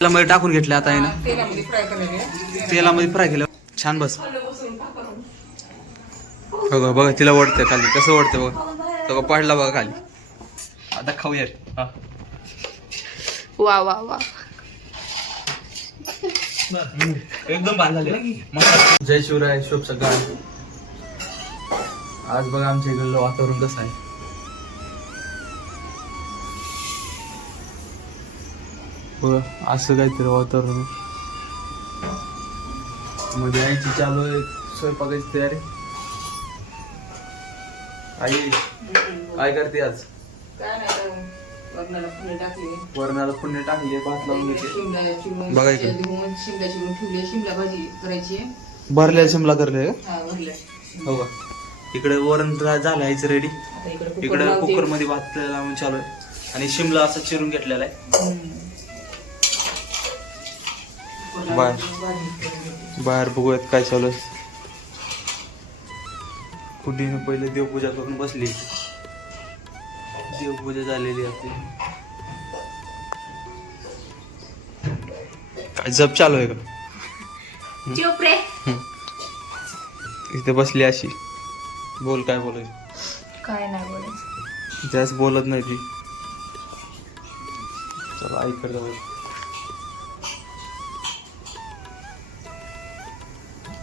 तेलामध्ये टाकून घेतले आता आहे ना, तेलामध्ये फ्राय करायला. तेलामध्ये फ्राय केलं. छान बस. बघा बघा तिला ओढते खाली, कसं ओढते बघा, तो पडला बघा खाली. आता खाऊया. हा वा वा वा. एकदम भान झाले. जय शिवराय, शुभ सकाळ. आज बघा आमच्या इकडलं वातावरण कसं आहे. बघा असं काहीतरी वातावरण. मध्ये आईची चालू आहे स्वयंपाकाची तयारी. आई काय करते आज? काय नाही, वरणाला फोडणी टाकली. वरणाला पुण्य टाकली, भात लावून घेते. शिमला चिरून बघा इकडे. शिमला चिरून ठेवली. शिमला भाजी करायची. भरल्या शिमला करले हा भरल्या. हो का. इकडे वरण झालं आईचं रेडी. आता इकडे इकडे कुकर मध्ये भात लावून चालू आहे आणि शिमला असं चिरून घेतलेला आहे. बाहेर बघूयात काय चालू आहे. कुठीने पहिले देवपूजा करून बसली. देवपूजा झालेली आपली. काय जप चालू आहे का? चुप रे. इथे बसली अशी. बोल काय बोलायचं. काय नाही बोलायचं. जास्त बोलत नाही ती. चला आई कर जाऊ.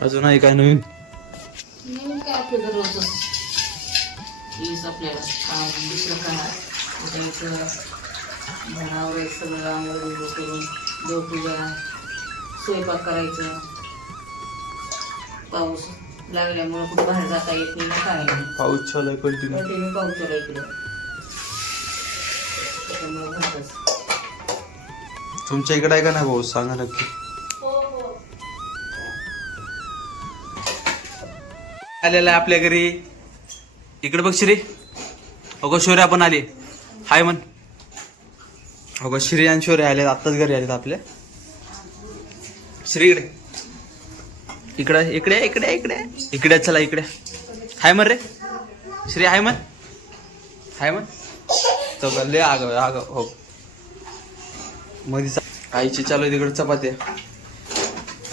अजून आहे काय नवीन? काय आपलं दररोज हीच आपल्याला काय दुसरं काय उठायचं, घरावर सगळं आंघोळ करून देवपूजा, स्वयंपाक करायचं. पाऊस लागल्यामुळं कुठे बाहेर जाता येत नाही ना काय नाही. पाऊस चालू आहे कंटिन्यू. कंटिन्यू पाऊस चालू आहे इकडं. त्याच्यामुळं घरातच. तुमच्या इकडे आहे का नाही पाऊस? सांगा नक्की. आलेला आहे आपल्या घरी. इकडे बघ श्री. अगो शौर्या पण आली. हाय म्हण. अगो श्री आणि शौर्या आले, आत्ताच घरी आलेत आपल्या. श्री इकडे इकडे इकडे इकडे इकडे इकडे चला इकडे. हाय म्हण रे श्री. हाय म्हण. हाय म्हण. तो लय आग आग हो मध्ये. आईची चालू आहे तिकडे चपात्या.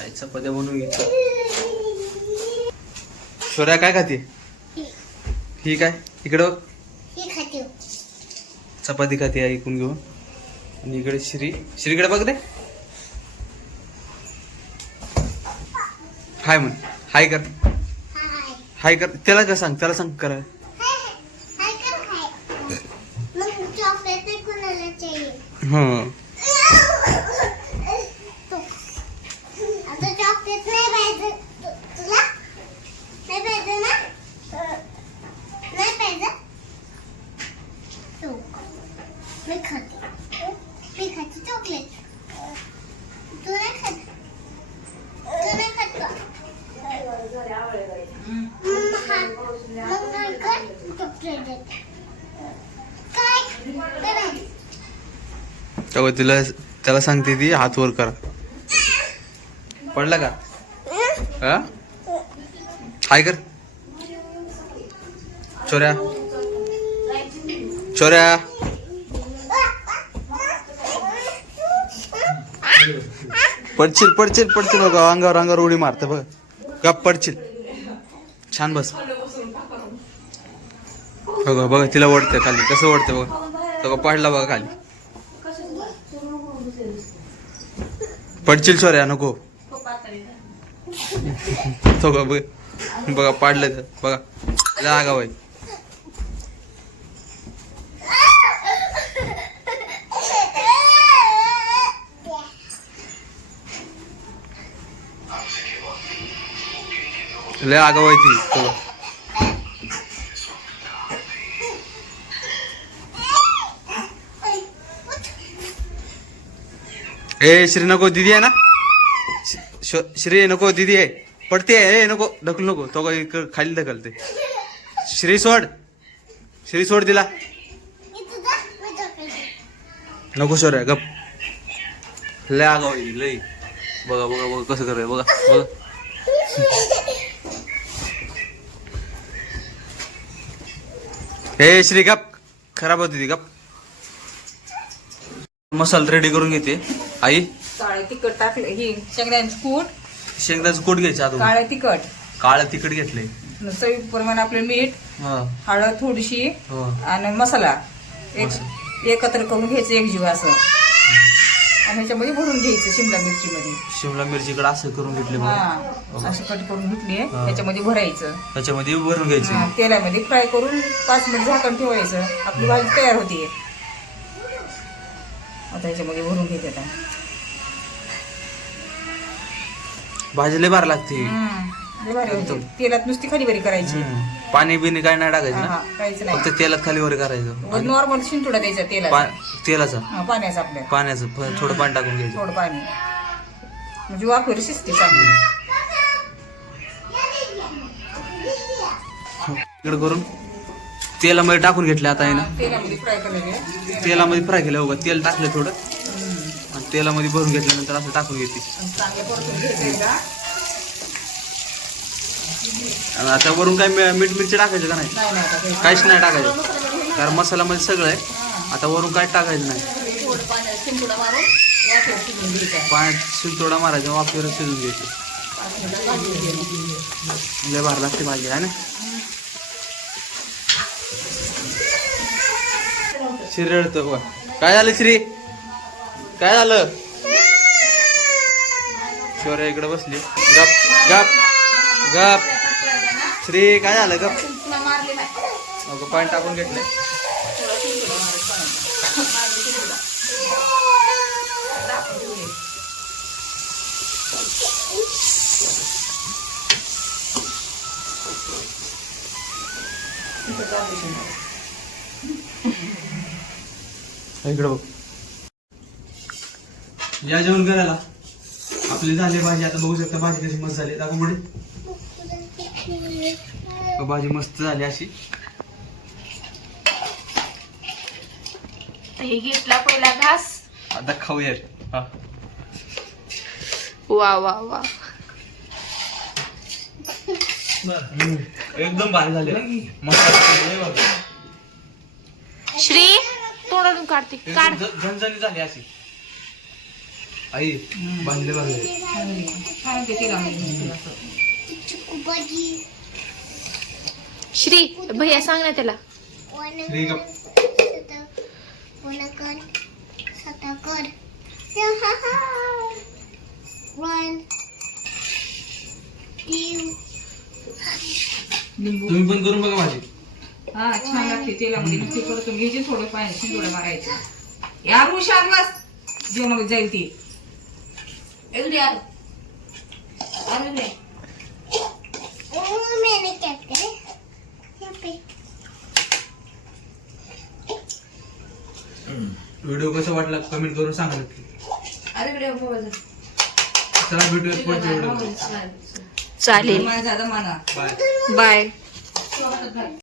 आई चपात्या बनवून घेतल्या. शौर्या काय खाते? ही काय इकडं चपाती खाते ऐकून घेऊन. आणि इकडे श्रीकडे बघ रे. हाय म्हण. हाय कर. हाय कर. त्याला काय सांग, त्याला सांग करा. हं तिला त्याला सांगते ती हात वर करा. पडला का? हा हाय कर. चोऱ्या चोऱ्या. पडशील पडशील पडशील बघा. अंगावर अंगावर उडी मारते बघ. गप पडशील. छान बस. बघा बघा तिला ओढते खाली, कसं ओढते बघा. तो पडला बघा खाली. पडशील चोऱ्या नको. तो बघ बघा पाडलं बघा. जागा बाई. लय आगाव आहे ती. ए श्री नको. दीदी आहे ना. श्री नको. दीदी आहे. पडते. ए नको ढकलू नको. तो काही खाली ढकलते. श्री सोड. श्री सोड दिला. नको सोड गप. लय आगाव आहे लय. बघा बघा बघा कसं करतोय बघा बघा. हे श्री गप. खराब होती ती गप. मसाला रेडी करून घेते आई. काळं तिखट टाकलं, ही शेंगदाण्याचं कूट, शेंगदाचं कूट घ्यायचं अगोदर. काळं तिखट, काळं तिखट घेतलंय. चवीप्रमाणे आपलं मीठ, हा हळद थोडीशी हो आणि मसाला एकत्र करून घ्यायचं एक जीव असं, आणि ह्याच्यामध्ये भरून घ्यायचं शिमला मिरची मध्ये. शिमला मिरचीकडे असं करून घेतले बघा. हा असं कट करून घेतली, ह्याच्यामध्ये भरायचं. त्याच्यामध्ये भरून घ्यायची. हा, तेलामध्ये फ्राय करून 5 मिनिट झाकण ठेवायचं. आपली भाजी तयार होती. आता ह्याच्यामध्ये भरून घेते आता. भाजी लय भारी लागते. लय भारी होते. तेलात नुसती खाली बरी करायची. पाणी बिनी काय नाही टाकायचं हा, ना, काहीच नाही. फक्त तेलात खाली वर करायचं. नॉर्मल शिंतोडा द्यायचा तेलात, तेलाचा पाण्याचं आपल्या पाण्याचं थोडं पाणी टाकून घ्यायचं. थोडं पाणी म्हणजे वाफेवर शिजते चांगली. इकडे करून तेलामध्ये टाकून घेतलं आता आहे ना. तेलामध्ये फ्राय करायचे. तेलामध्ये फ्राय केलं बघा. तेल टाकलं थोडं आणि तेलामध्ये भरून घेतल्यानंतर असं टाकून घेते. चांगलं परतून घ्यायचं एकदा. आणि आता वरून काय मीठ मिरची टाकायचं का नाही? नाही नाही टाकायचं. काहीच नाही टाकायचं, कारण मसाल्यामध्ये सगळं आहे. आता वरून काय टाकायचं नाही. थोडं पाण्यात शिंतोडा मारून वाफेवर शिजवून घ्यायचा. पाण्यात शिंतोडा मारायचा, वाफेवर शिजून घ्यायची. 5 मिनिटात भाजी होते. लय भारी लागते भाजी आहे ना. श्री रडतो बघा. काय झालं श्री? काय झालं? शौर्या इकडे बसली. गप गप गप. श्री काय झालं? गप. अगं पाणी टाकून घेतलंय. इकडं बघ. या जेवण करायला आपली झाली भाजी. आता बघू शकता भाजी कशी मस्त झाली. दाखव पुढे. भाजी मस्त झाली अशी. हे घेतला पहिला घास. आता खाऊया. हा वा वा वा. एकदम भारी झाली. मस्त श्री तोंडातून काढते. काढ. झणझणी झाली अशी. आई भाजले भाजले. छान ते तेलामध्ये असं. श्री भैया सांग ना त्याला. श्री गप. तुम्ही पण करून बघा भाजी. हा छान लागते. तेलामध्ये नुसती परतून घ्यायची, थोडं पाणी शिंतोडा मारायचं. यार हुशार बस, जेवणामध्ये जाईल ती. यार अरे व्हिडिओ कसा वाटला कमेंट करून सांगा नक्की. अरे चला भेटूया पुढच्या व्हिडिओ. चालेल. माझा दादा माना. बाय. बाय.